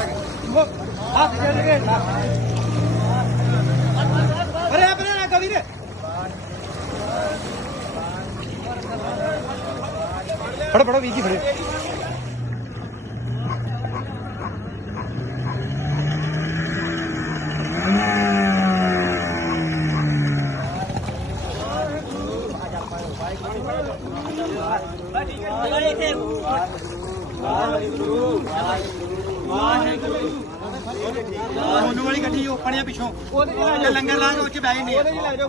ਹੱਥ ਜੜ ਕੇ ਅਰੇ ਆਪਣੇ ਨਾ ਕਵੀ ਰੇ ਫੜੋ ਫੜੋ ਵੀਰ ਜੀ ਫੜੋ ਉਹਨੂੰ ਵਾਲੀ ਗੱਡੀ ਓਪਣਿਆ ਪਿੱਛੋਂ। ਉਹਦੇ ਲੰਗਰ ਲਾ ਕੇ ਉੱਚ ਉਹਦੇ ਚ ਲੈ ਜਾਓ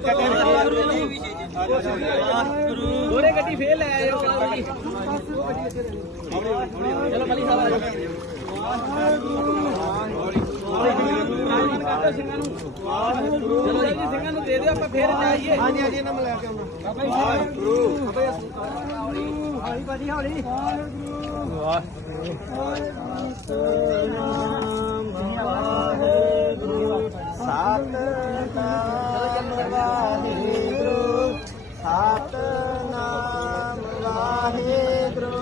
ਦੋਰੇ ਗੱਡੀ। ਫੇਰ ਲੈ ਆਇਓ ਚਲੋ ਜੀ ਸਿੰਘਾਂ ਨੂੰ ਦੇ ਦਿਓ ਆਪਾਂ ਫੇਰ ਜਾਈਏ ਹਾਂਜੀ ਹਾਂਜੀ ਇਹਨਾਂ ਮੈਂ ਲੈ ਕੇ ਆਉਣਾ। ਹੌਲੀ ਭਾਜੀ ਹੌਲੀ। ਸਤਨਾਮ ਵਾਹਿਗੁਰੂ ਸਤਨਾਮ ਵਾਹਿਗੁਰੂ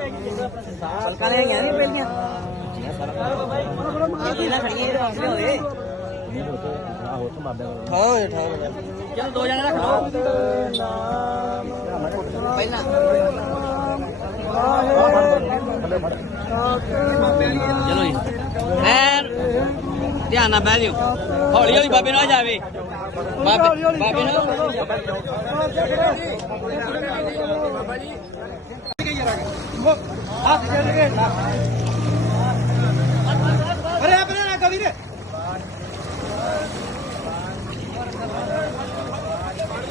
ਪਲਕਾਂ ਹੈਗੀਆਂ ਨਹੀਂ ਪਹਿਲੀਆਂ ਇਹ ਨਾ ਖੜੀਏ ਹੋਏ ਹਾਂ ਠਾਂ ਚਲੋ ਦੋ ਜਣੇ ਰੱਖ ਲਓ ਪਹਿਲਾਂ ਚਲੋ ਜੀ ਐਨ ਧਿਆਨ ਨਾਲ ਬਹਿ ਜਿਓ ਹੌਲੀ ਹੌਲੀ ਬਾਬੇ ਨਾਲ ਜਾਵੇ ਬਾਬੇ ਬਾਬੇ ਨਾਲ ਹੱਥ ਜੜ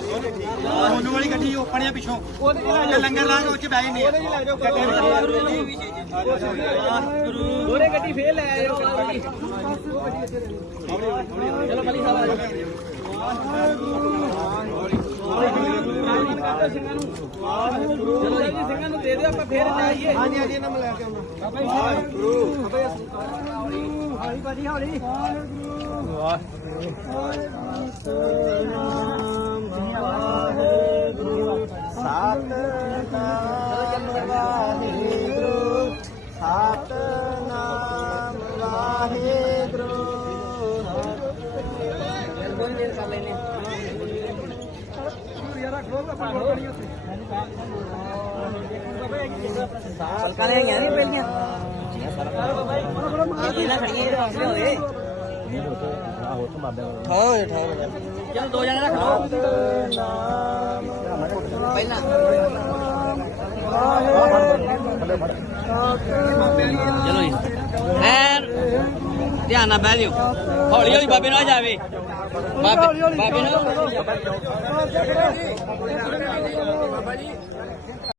ਉਹਨੂੰ ਵਾਲੀ ਗੱਡੀ ਓਪਣਿਆ ਪਿੱਛੋਂ। ਉਹਦੇ ਲੰਗਰ ਲਾ ਕੇ ਉੱਚ ਲੈ ਜਾਓ। ਦੋਰੇ ਗੱਡੀ ਫੇਰ ਲੈ ਆਇਓ। ਚਲੋ ਮਲੀ ਸਾਹਿਬ ਚਲੋ ਜੀ ਸਿੰਘਾਂ ਨੂੰ ਦੇ ਦਿਓ ਆਪਾਂ ਫੇਰ ਜਾਈਏ ਹਾਂਜੀ ਹਾਂਜੀ ਇਹਨਾਂ ਮੈਂ ਲੈ ਕੇ ਆਉਣਾ ਹੌਲੀ ਭਾਜੀ ਹੌਲੀ। ਸਤਨਾਮ ਵਾਹਿਗੁਰੂ ਸਤਨਾਮ ਵਾਹਿਗੁਰੂ ਪਲਕਾਂ ਹੈਗੀਆਂ ਨਹੀਂ ਪਹਿਲੀਆਂ ਇਹ ਨਾ ਖੜੀਏ ਹੋਏ ਹਾਂ ਠਾਂ ਚਲੋ ਦੋ ਜਣੇ ਰੱਖ ਲਓ ਪਹਿਲਾਂ। ਚਲੋ ਜੀ ਐਨ ਧਿਆਨ ਨਾਲ ਬਹਿ ਜਿਓ ਹੌਲੀ ਹੌਲੀ ਬਾਬੇ ਨਾਲ ਜਾਵੇ ਬਾਬੇ ਬਾਬੇ ਨਾਲ